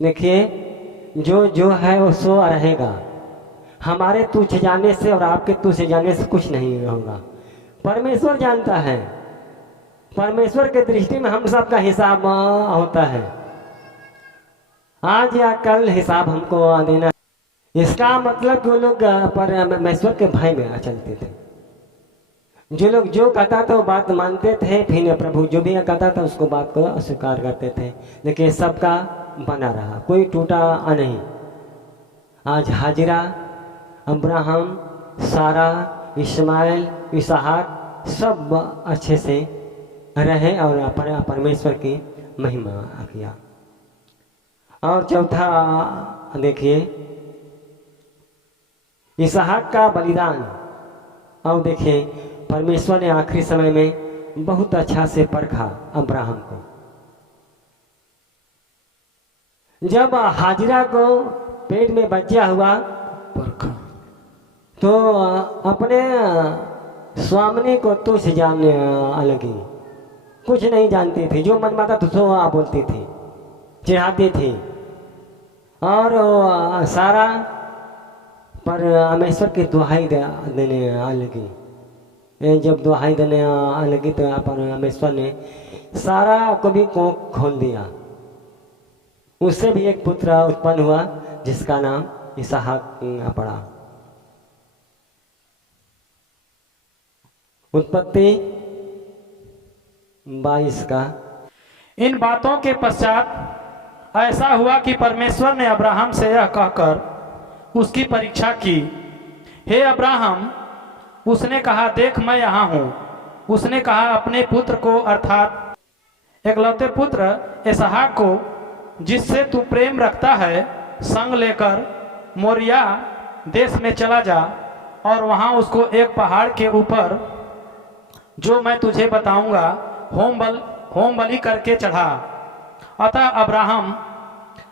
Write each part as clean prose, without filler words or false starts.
देखिए, जो जो है वो सो रहेगा। हमारे तुझ जाने से और आपके तुझ जाने से कुछ नहीं होगा। परमेश्वर जानता है। परमेश्वर के दृष्टि में हम सबका हिसाब होता है। आज या कल हिसाब हमको देना है। इसका मतलब कि वो लोग परमेश्वर के भय में चलते थे। जो लोग जो कहता था वो बात मानते थे, फिर प्रभु जो भी कहता था उसको बात को अस्वीकार करते थे। लेकिन सबका बना रहा, कोई टूटा नहीं। आज हाजिरा, अब्राहम, सारा, इस्माइल, इसहाक सब अच्छे से रहे और परमेश्वर की महिमा किया। और चौथा देखिए, इसहाक का बलिदान। और देखिए, परमेश्वर ने आखिरी समय में बहुत अच्छा से परखा अब्राहम को। जब हाजिरा को पेट में बच्चा हुआ परखा, तो अपने स्वामी को तुझ जानने लगी। कुछ नहीं जानती थी, जो मन माता तो बोलती थी, चिढ़ाती थी। और सारा परमेश्वर की दुहाई देने लगी। जब दुहाई देने लगी तो परमेश्वर ने सारा को भी कोख खोल दिया। उससे भी एक पुत्र उत्पन्न हुआ जिसका नाम इसहाक पड़ा। उत्पत्ति 22 का। इन बातों के पश्चात ऐसा हुआ कि परमेश्वर ने अब्राहम से यह कहकर उसकी परीक्षा की, हे अब्राहम। उसने कहा, देख मैं यहाँ हूँ। उसने कहा, अपने पुत्र को अर्थात एकलौते पुत्र इसहाक को जिससे तू प्रेम रखता है संग लेकर मोरिया देश में चला जा और वहाँ उसको एक पहाड़ के ऊपर जो मैं तुझे बताऊंगा होम बलि करके चढ़ा। अतः अब्राहम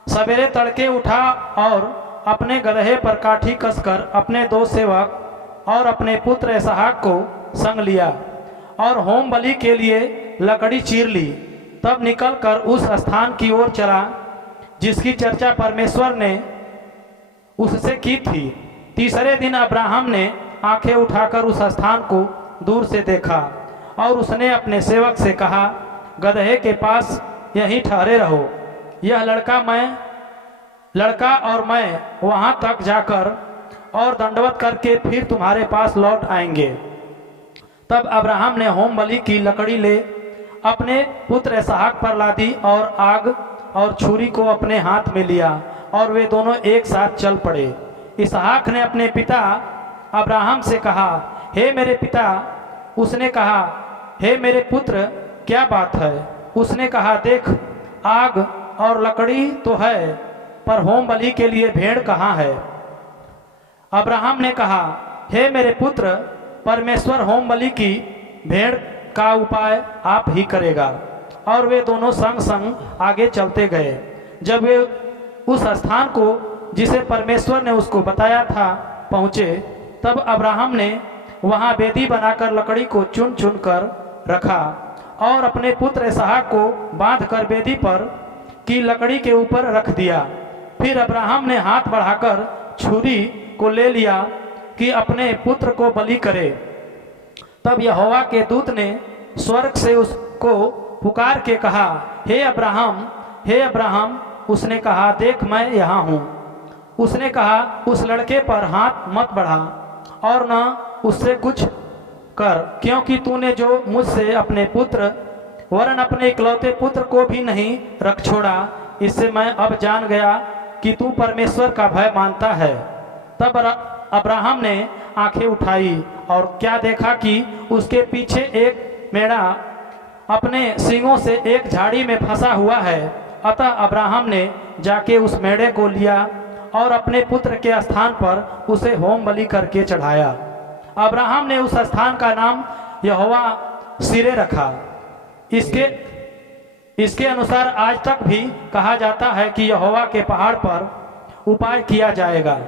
सवेरे तड़के उठा और अपने गदहे पर काठी कसकर अपने दो सेवक और अपने पुत्र इसहाक को संग लिया और होम बलि के लिए लकड़ी चीर ली। तब निकलकर उस स्थान की ओर चला जिसकी चर्चा परमेश्वर ने उससे की थी। तीसरे दिन अब्राहम ने आंखें उठाकर उस स्थान को दूर से देखा और उसने अपने सेवक से कहा, गदहे के पास यहीं ठहरे रहो। यह लड़का और मैं वहां तक जाकर और दंडवत करके फिर तुम्हारे पास लौट आएंगे। तब अब्राहम ने होम बलि की लकड़ी ले अपने पुत्र इसहाक पर लादी और आग और छुरी को अपने हाथ में लिया और वे दोनों एक साथ चल पड़े। इसहाक ने अपने पिता अब्राहम से कहा, हे मेरे पिता। उसने कहा, हे मेरे पुत्र, क्या बात है? उसने कहा, देख आग और लकड़ी तो है, पर होम बलि के लिए भेड़ कहाँ है? अब्राहम ने कहा, हे मेरे पुत्र, परमेश्वर होम बलि की भेड़ का उपाय आप ही करेगा। और वे दोनों संग संग आगे चलते गए। जब वे उस स्थान को जिसे परमेश्वर ने उसको बताया था पहुँचे, तब अब्राहम ने वहाँ वेदी बनाकर लकड़ी को चुन चुन कर रखा और अपने पुत्र इसहाक को बांधकर वेदी पर की लकड़ी के ऊपर रख दिया। फिर अब्राहम ने हाथ बढ़ाकर छुरी को ले लिया कि अपने पुत्र को बलि करे। तब यहोवा के दूत ने स्वर्ग से उसको पुकार के कहा, हे अब्राहम, हे अब्राहम। उसने कहा, देख मैं यहाँ हूँ। उसने कहा, उस लड़के पर हाथ मत बढ़ा और न उससे कुछ कर, क्योंकि तूने जो मुझसे अपने पुत्र वरन अपने इकलौते पुत्र को भी नहीं रख छोड़ा, इससे मैं अब जान गया कि तू परमेश्वर का भय मानता है। तब अब्राहम ने आंखें उठाई और क्या देखा कि उसके पीछे एक मेढ़ा अपने सींगों से एक झाड़ी में फंसा हुआ है। अतः अब्राहम ने जाके उस मेढ़े को लिया और अपने पुत्र के स्थान पर उसे होम बलि करके चढ़ाया। अब्राहम ने उस स्थान का नाम यहोवा सिरे रखा। इसके अनुसार आज तक भी कहा जाता है कि यहोवा के पहाड़ पर उपाय किया जाएगा।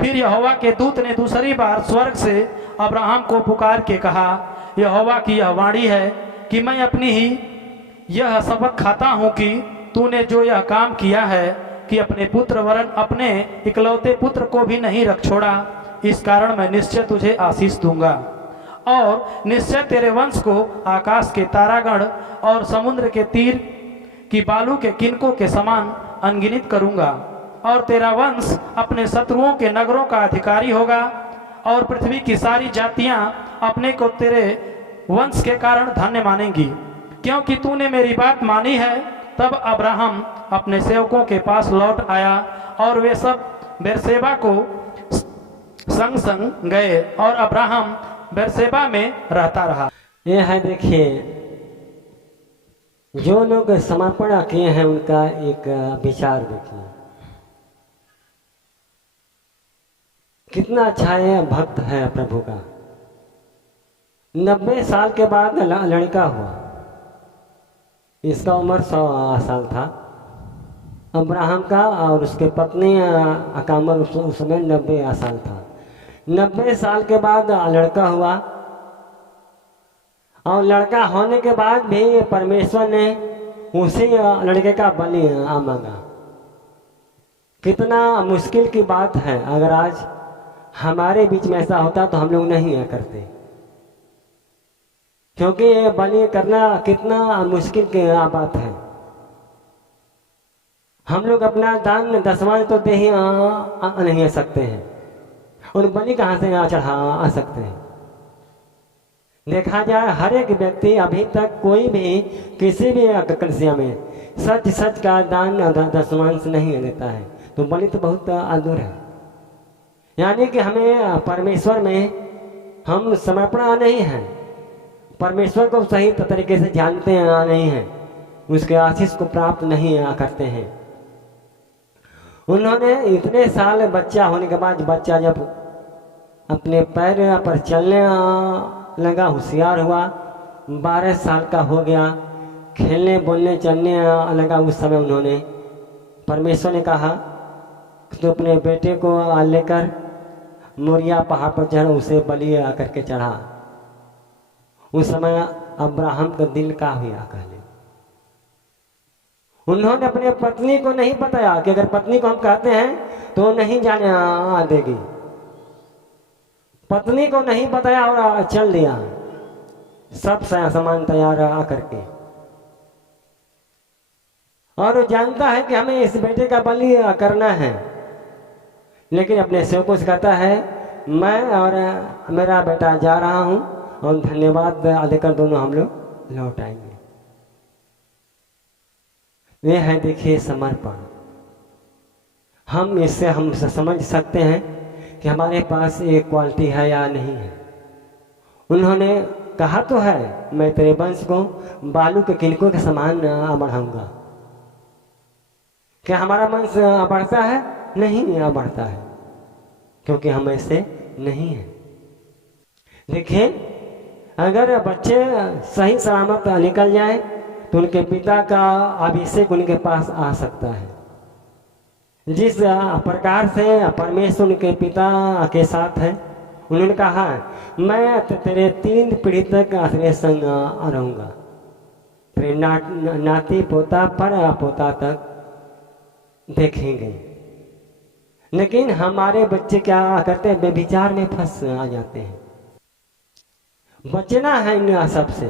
फिर यहोवा के दूत ने दूसरी बार स्वर्ग से अब्राहम को पुकार के कहा, यहोवा की यह वाणी है कि मैं अपनी ही यह सबक खाता हूँ कि तूने जो यह काम किया है कि अपने पुत्र वरन अपने इकलौते पुत्र को भी नहीं रख छोड़ा, इस कारण मैं निश्चय तुझे आशीष दूंगा और निश्चय तेरे वंश को आकाश के तारागण और समुद्र के तीर की बालू के किनकों के समान अनगिनत करूंगा और तेरा वंश अपने शत्रुओं के नगरों का अधिकारी होगा और पृथ्वी की सारी जातियां अपने को तेरे वंश के कारण धन्य मानेंगी, क्योंकि तूने मेरी बात मानी है। तब अब्राहम अपने सेवकों के पास लौट आया और वे सब बेरसेबा को संग संग गए और अब्राहम बेरसेबा में रहता रहा। ये है, देखिए जो लोग समर्पण किए हैं उनका एक विचार देखिए, कितना अच्छा ये भक्त है प्रभु का। 90 साल के बाद लड़का हुआ, इसका उम्र 100 साल था अब्राहम का, और उसके पत्नी का उम्र उस समय 90 साल था। 90 साल के बाद लड़का हुआ और लड़का होने के बाद भी परमेश्वर ने उसी लड़के का बलि मांगा। कितना मुश्किल की बात है, अगर आज हमारे बीच में ऐसा होता तो हम लोग नहीं करते, क्योंकि ये बलि करना कितना मुश्किल की बात है। हम लोग अपना दान दसवां तो दे ही नहीं सकते हैं, और बलि कहाँ से चढ़ा सकते हैं। देखा जाए हर एक व्यक्ति अभी तक कोई भी किसी भी कलसिया में सच सच का दान दसवांश नहीं देता है, तो बलि तो बहुत दूर है। यानी कि हमें परमेश्वर में हम समर्पण नहीं है, परमेश्वर को सही तरीके से जानते नहीं हैं, उसके आशीष को प्राप्त नहीं करते हैं। उन्होंने इतने साल बच्चा होने के बाद, बच्चा जब अपने पैर पर चलने लगा, होशियार हुआ, 12 साल का हो गया, खेलने बोलने चलने लगा, उस समय उन्होंने परमेश्वर ने कहा तो अपने बेटे को लेकर मोरिया पहाड़ पर चढ़, उसे बलि करके चढ़ा। उस समय अब्राहम का दिल का हुआ कहले। उन्होंने अपने पत्नी को नहीं बताया कि अगर पत्नी को हम कहते हैं तो नहीं जाने देगी, पत्नी को नहीं बताया और चल दिया सब सामान तैयार करके। और वो जानता है कि हमें इस बेटे का बलि करना है, लेकिन अपने सेवकों से कहता है मैं और मेरा बेटा जा रहा हूं और धन्यवाद देकर दोनों हम लोग लौट आएंगे। ये है देखिए समर्पण। हम इससे हम समझ सकते हैं कि हमारे पास ये क्वालिटी है या नहीं है। उन्होंने कहा तो है मैं तेरे वंश को बालू के किनकों के समान बढ़ाऊंगा। क्या हमारा वंश बढ़ता है? नहीं बढ़ता है, क्योंकि हम ऐसे नहीं हैं। देखिए अगर बच्चे सही सलामत निकल जाए तो उनके पिता का अभिषेक उनके पास आ सकता है। जिस प्रकार से परमेश्वर उनके पिता के साथ है, उन्होंने कहा मैं तेरे 3 पीढ़ी तक तेरे संग रहूंगा, तेरे नाती पोता पर पोता तक देखेंगे। लेकिन हमारे बच्चे क्या करते हैं? बेविचार में फंस आ जाते हैं। बचना है इन सबसे,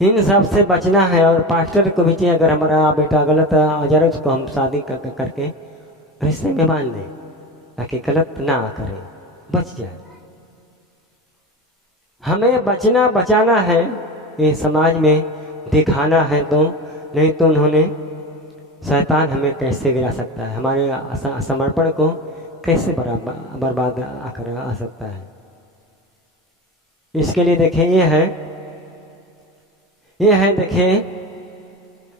इन सब से बचना है। और पास्टर को भी चाहिए अगर हमारा बेटा गलत आ जा रहा है उसको हम शादी करके रिश्ते में बांध दें ताकि गलत ना करे, बच जाए। हमें बचना बचाना है, ये समाज में दिखाना है तो, नहीं तो उन्होंने शैतान हमें कैसे गिरा सकता है, हमारे समर्पण को कैसे बर्बाद आकर आ सकता है। इसके लिए देखिए ये है देखिए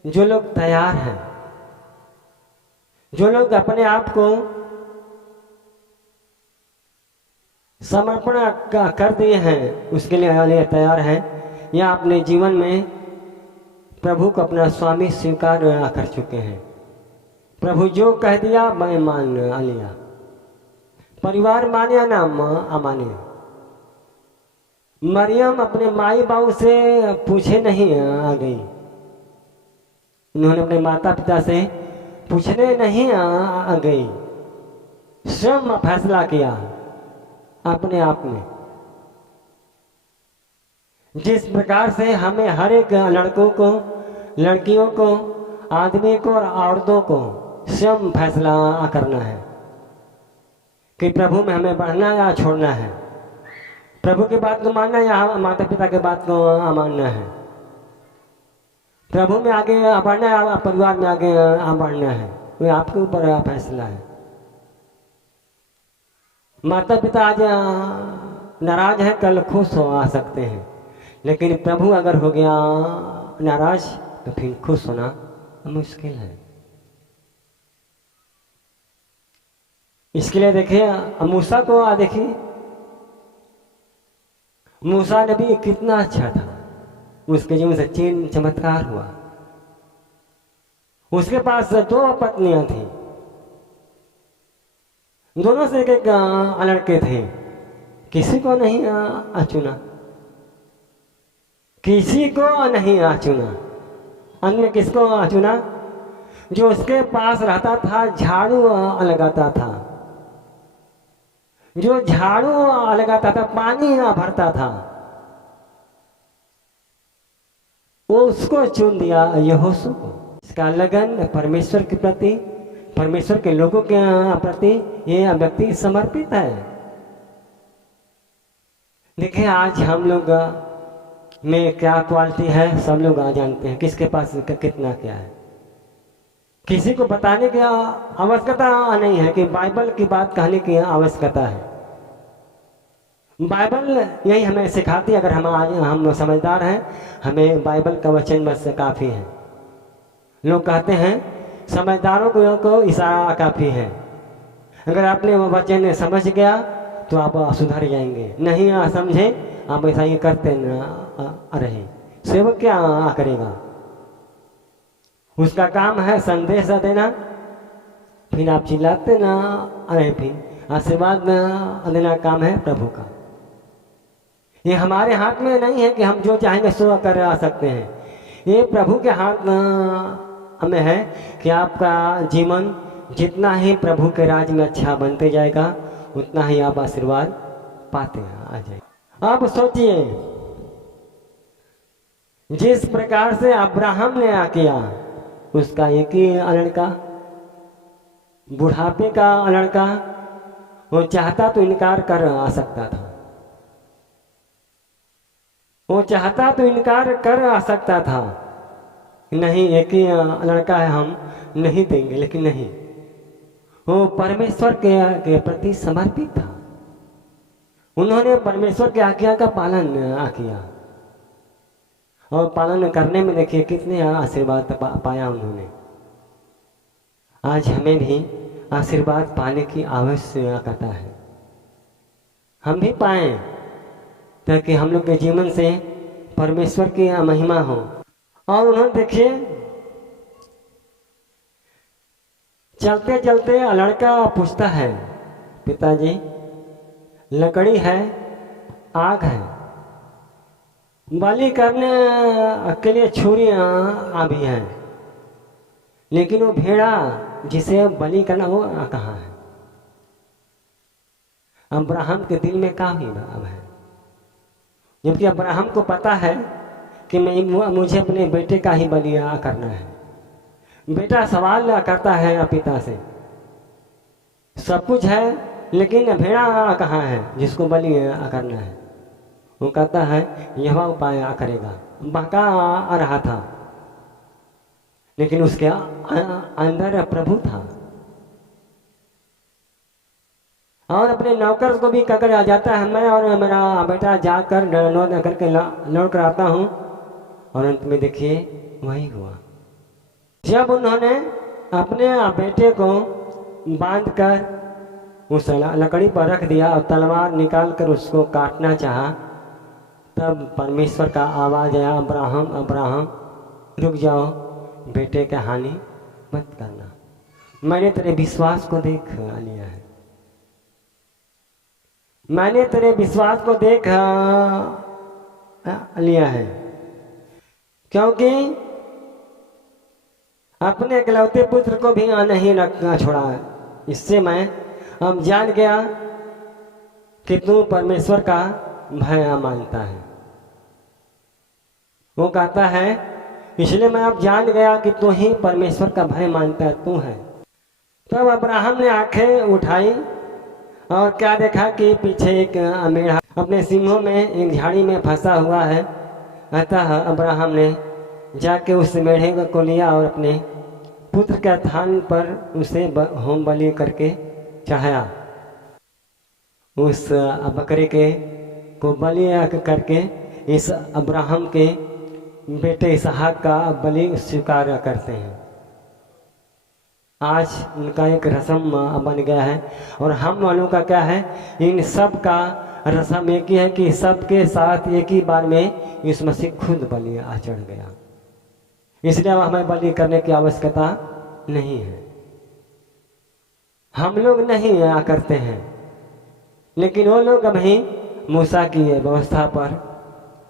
जो लोग तैयार हैं, जो लोग अपने आप को समर्पण कर दिए हैं, उसके लिए तैयार हैं, या अपने जीवन में प्रभु को अपना स्वामी स्वीकार कर चुके हैं। प्रभु जो कह दिया मैं मान लिया, परिवार माने या ना माने। मरियम अपने माई बाबू से पूछे नहीं आ गई, उन्होंने अपने माता पिता से पूछने नहीं आ गई, स्वयं फैसला किया अपने आप में। जिस प्रकार से हमें हर एक लड़कों को, लड़कियों को, आदमी को और औरतों को स्वयं फैसला करना है कि प्रभु में हमें बढ़ना या छोड़ना है, प्रभु की बात को मानना या माता पिता की बात को मानना है, प्रभु में आगे बढ़ना या परिवार में आगे बढ़ना है, वो आपके ऊपर फैसला है। माता पिता आज नाराज है, कल खुश हो आ सकते हैं, लेकिन प्रभु अगर हो गया नाराज तो फिर खुश होना मुश्किल है। इसके लिए देखिए मूसा को देखिए, मूसा नबी कितना अच्छा था, उसके जीवन से चिन्ह चमत्कार हुआ। उसके पास 2 पत्नियां थी, दोनों से एक लड़के थे, किसी को नहीं चुना, किसी को नहीं चुना। अंत में किसको चुना? जो उसके पास रहता था, झाड़ू लगाता था, जो झाड़ू लगाता था, पानी भरता था, वो उसको चुन दिया, यहोशू को। इसका लगन परमेश्वर के प्रति, परमेश्वर के लोगों के प्रति ये व्यक्ति समर्पित है। देखिए आज हम लोग में क्या क्वालिटी है सब लोग जानते हैं, किसके पास कितना क्या है। किसी को बताने की आवश्यकता नहीं है कि बाइबल की बात कहने की आवश्यकता है। बाइबल यही हमें सिखाती है, अगर हम समझदार हैं, हमें बाइबल का वचन बस काफ़ी है। लोग कहते हैं समझदारों को इशारा काफ़ी है। अगर आपने वो वचन समझ गया तो आप सुधर जाएंगे, नहीं समझे आप ऐसा ही करते रहे, सेवक क्या करेगा? उसका काम है संदेश देना, फिर आप चिल्लाते ना रहे, फिर आशीर्वाद देना काम है प्रभु का। ये हमारे हाथ में नहीं है कि हम जो चाहेंगे सो कर सकते हैं, ये प्रभु के हाथ में है कि आपका जीवन जितना ही प्रभु के राज में अच्छा बनते जाएगा उतना ही आप आशीर्वाद पाते आ जाएगा। अब सोचिए जिस प्रकार से अब्राहम ने किया, उसका एक ही लड़का, बुढ़ापे का लड़का, वो चाहता तो इनकार कर सकता था, वो चाहता तो इनकार कर सकता था, नहीं एक ही लड़का है हम नहीं देंगे, लेकिन नहीं, वो परमेश्वर के प्रति समर्पित था। उन्होंने परमेश्वर के आज्ञा का पालन किया और पालन करने में देखिए कितने आशीर्वाद पाया उन्होंने। आज हमें भी आशीर्वाद पाने की आवश्यकता है, हम भी पाएं ताकि हम लोग के जीवन से परमेश्वर की महिमा हो। और उन्होंने देखिए चलते चलते लड़का पूछता है, पिताजी लकड़ी है, आग है, बलि करने के लिए छुरियां भी हैं, लेकिन वो भेड़ा जिसे बलि करना वो कहाँ है? अब्राहम के दिल में काफी भाव है, जबकि अब्राहम को पता है कि मुझे अपने बेटे का ही बलि करना है। बेटा सवाल करता है पिता से, सब कुछ है लेकिन भेड़ा कहाँ है जिसको बलि करना है? वो कहता है यह उपाय करेगा। बहका आ रहा था, लेकिन उसके अंदर प्रभु था। और अपने नौकर को भी कहकर आ जाता है, मैं और मेरा बेटा जाकर करके लौट कर आता हूँ। और अंत में देखिए वही हुआ, जब उन्होंने अपने बेटे को बांधकर उस लकड़ी पर रख दिया और तलवार निकाल कर उसको काटना चाहा, तब परमेश्वर का आवाज आया, अब्राहम अब्राहम रुक जाओ, बेटे का हानि मत करना, मैंने तेरे विश्वास को देख लिया है, मैंने तेरे विश्वास को देख लिया है। क्योंकि अपने इकलौते पुत्र को भी नहीं रखना छोड़ा। इससे मैं अब जान गया कि तू परमेश्वर का भय मानता है। वो कहता है इसलिए मैं अब जान गया कि तू ही परमेश्वर का भय मानता है, तू है। तब अब्राहम ने आंखें उठाई और क्या देखा कि पीछे एक मेढ़ा अपने सींगों में एक झाड़ी में फंसा हुआ है। अतः अब्राहम ने जाके उस मेढ़े को लिया और अपने पुत्र के स्थान पर उसे होम बलि करके चढ़ाया। उस बकरे के को बलि करके इस अब्राहम के बेटे इसहाक का बलि स्वीकार करते हैं। आज उनका एक रस्म बन गया है। और हम वालों का क्या है, इन सब का रस्म एक ही है कि सबके साथ एक ही बार में यीशु मसीह खुद बलि चढ़ गया। इसलिए हमें बलि करने की आवश्यकता नहीं है। हम लोग नहीं करते हैं, लेकिन वो लोग अभी मूसा की व्यवस्था पर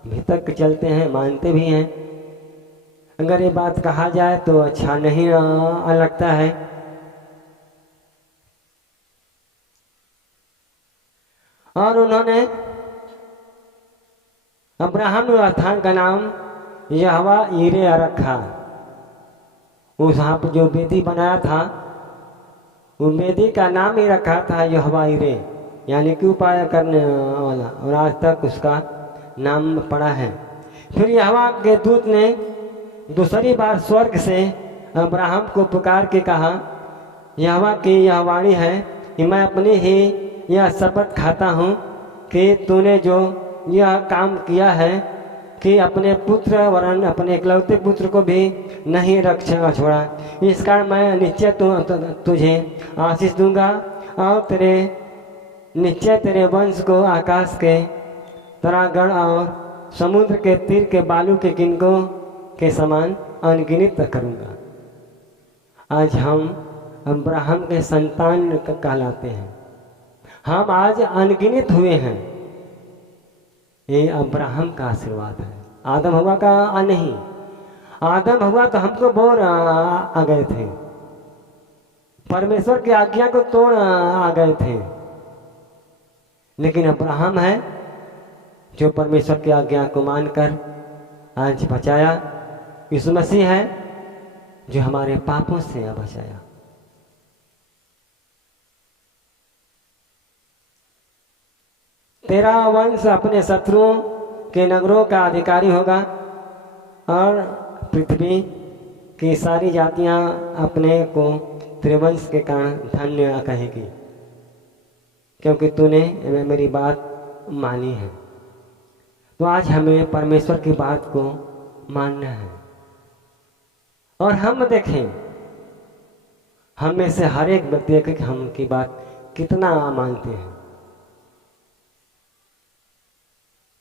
भीतर चलते हैं, मानते भी हैं। अगर ये बात कहा जाए तो अच्छा नहीं लगता है। और उन्होंने अब्राहम स्थान का नाम यहोवा यीरे रखा। उस वहाँ पर जो वेदी बनाया था, वो वेदी का नाम ही रखा था यहोवा यीरे, यानी कि उपाय करने वाला। और आज तक उसका नाम पड़ा है। फिर यहोवा के दूत ने दूसरी बार स्वर्ग से अब्राहम को पुकार के कहा, यहोवा की यह वाणी है कि मैं अपनी ही यह शपथ खाता हूँ कि तूने जो यह काम किया है कि अपने पुत्र वरन अपने इकलौते पुत्र को भी नहीं रख छोड़ा, इस कारण मैं निश्चय तुझे आशीष दूंगा और निश्चय तेरे वंश को आकाश के तरागण और समुद्र के तीर के बालू के किनकों के समान अनगिनत करूंगा। आज हम अब्राहम के संतान कहलाते हैं। हम आज अनगिनत हुए हैं। ये अब्राहम का आशीर्वाद है। आदम हवा का नहीं। आदम हवा तो हमको बोर आ गए थे, परमेश्वर की आज्ञा को तोड़ आ गए थे। लेकिन अब्राहम है जो परमेश्वर की आज्ञा को मानकर आज बचाया। यीशु मसीह है जो हमारे पापों से बचाया। तेरा वंश अपने शत्रुओं के नगरों का अधिकारी होगा और पृथ्वी की सारी जातियां अपने को त्रिवंश के कारण धन्य कहेगी, क्योंकि तूने मेरी बात मानी है। तो आज हमें परमेश्वर की बात को मानना है। और हम देखें, हम में से हर एक व्यक्ति देखे कि हम की बात कितना मानते हैं,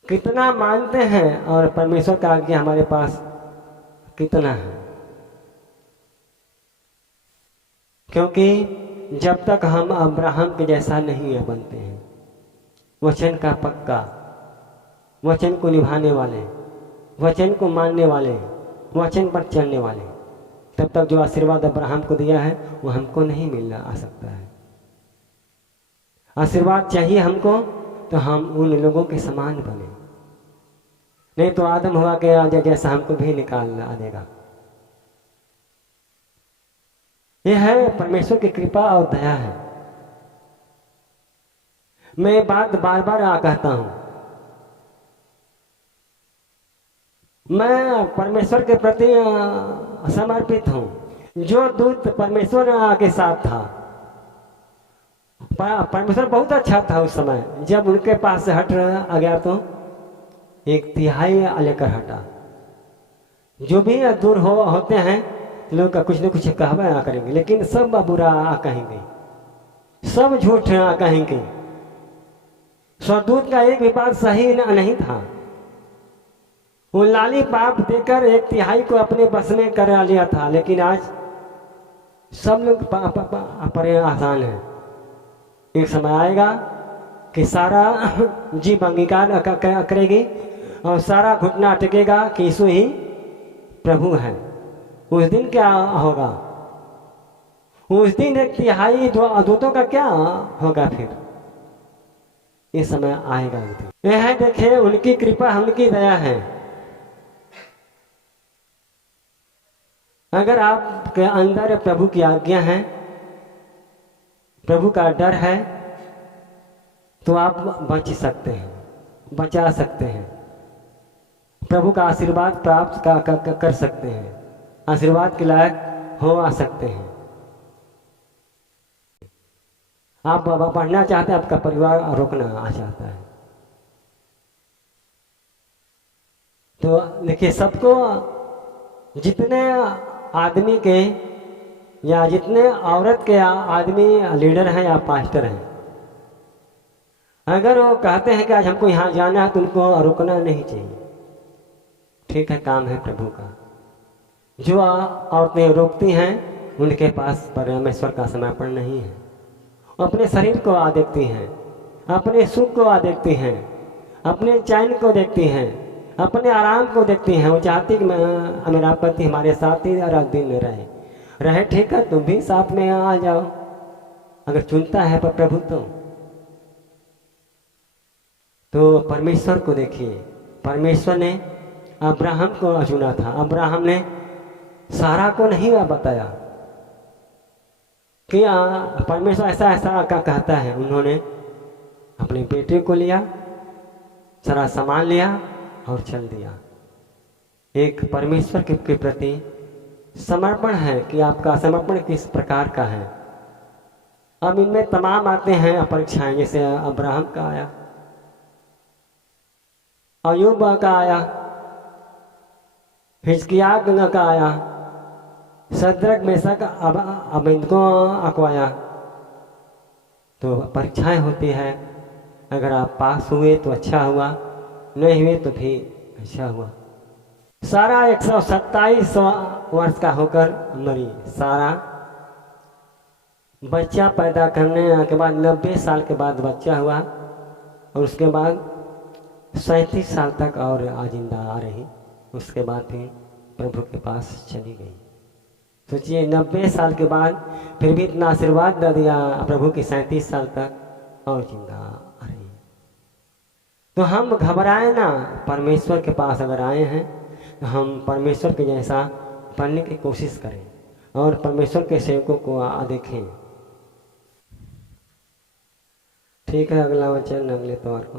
कितना मानते हैं और परमेश्वर का आज्ञा हमारे पास कितना है। क्योंकि जब तक हम अब्राहम के जैसा नहीं बनते हैं, वचन का पक्का, वचन को निभाने वाले, वचन को मानने वाले, वचन पर चलने वाले, तब तक जो आशीर्वाद अब्राहम को दिया है वो हमको नहीं मिलना आ सकता है। आशीर्वाद चाहिए हमको तो हम उन लोगों के समान बने, नहीं तो आदम हुआ के जैसा हमको भी निकालना देगा। यह है परमेश्वर की कृपा और दया है। मैं बात बार बार कहता हूं, मैं परमेश्वर के प्रति समर्पित हूं। जो दूत परमेश्वर के साथ था, परमेश्वर बहुत अच्छा था उस समय। जब उनके पास से हट आ गया तो 1/3 लेकर हटा। जो भी दूर होते हैं लोग का कुछ न कुछ कहवा करेंगे, लेकिन सब बुरा कहेंगे, सब झूठ कहेंगे। स्वदूत का एक भी बात सही नहीं था। वो लाली पाप देकर 1/3 को अपने बस में कर लिया था, लेकिन आज सब लोग पर आसान है। एक समय आएगा कि सारा जीव अंगीकार करेगी और सारा घुटना टेकेगा कि यीशु ही प्रभु है। उस दिन क्या होगा? उस दिन 1/3 दूतों का क्या होगा? फिर ये समय आएगा एक दिन। यह है, देखिए, उनकी कृपा, उनकी दया है। अगर आपके अंदर प्रभु की आज्ञा है, प्रभु का डर है, तो आप बच सकते हैं, बचा सकते हैं, प्रभु का आशीर्वाद प्राप्त कर सकते हैं, आशीर्वाद के लायक हो आ सकते हैं। आप पढ़ना चाहते हैं, आपका परिवार रोकना आ चाहता है, तो देखिए, सबको, जितने आदमी के या जितने औरत के आदमी लीडर हैं या पास्टर हैं, अगर वो कहते हैं कि आज हमको यहाँ जाना है, तो उनको रुकना नहीं चाहिए। ठीक है, काम है प्रभु का। जो औरतें रोकती हैं, उनके पास परमेश्वर का समर्पण नहीं है। अपने शरीर को देखती हैं, अपने सुख को देखती हैं, अपने चैन को देखती हैं, अपने आराम को देखती हैं। वो चाहती कि मेरा पति हमारे साथ ही हर दिन में रहे। ठीक है, तुम भी साथ में आ जाओ, अगर चुनता है पर प्रभु तो परमेश्वर को देखिए। परमेश्वर ने अब्राहम को चुना था। अब्राहम ने सारा को नहीं बताया कि परमेश्वर ऐसा ऐसा का कहता है। उन्होंने अपने बेटे को लिया, सारा सामान लिया और चल दिया। एक परमेश्वर के प्रति समर्पण है कि आपका समर्पण किस प्रकार का है। अब इनमें तमाम आते हैं परीक्षाएं, जैसे अब्राहम का आया, अयूब का आया, हिजकिय्याह का आया, सद्रक मेशक अबेदनगो को आया। तो परीक्षाएं होती है। अगर आप पास हुए तो अच्छा हुआ, नहीं हुए तो भी अच्छा हुआ। सारा 127 वर्ष का होकर मरी। सारा बच्चा पैदा करने के बाद 90 साल के बाद बच्चा हुआ, और उसके बाद 37 साल तक और जिंदा आ रही। उसके बाद फिर प्रभु के पास चली गई। सोचिए, 90 साल के बाद फिर भी इतना आशीर्वाद दे दिया प्रभु की, 37 साल तक और जिंदा आ रही। तो हम घबराए ना, परमेश्वर के पास अगर आए हैं तो हम परमेश्वर के जैसा बनने की कोशिश करें और परमेश्वर के सेवकों को देखें। ठीक है, अगला वचन अगले तौर को।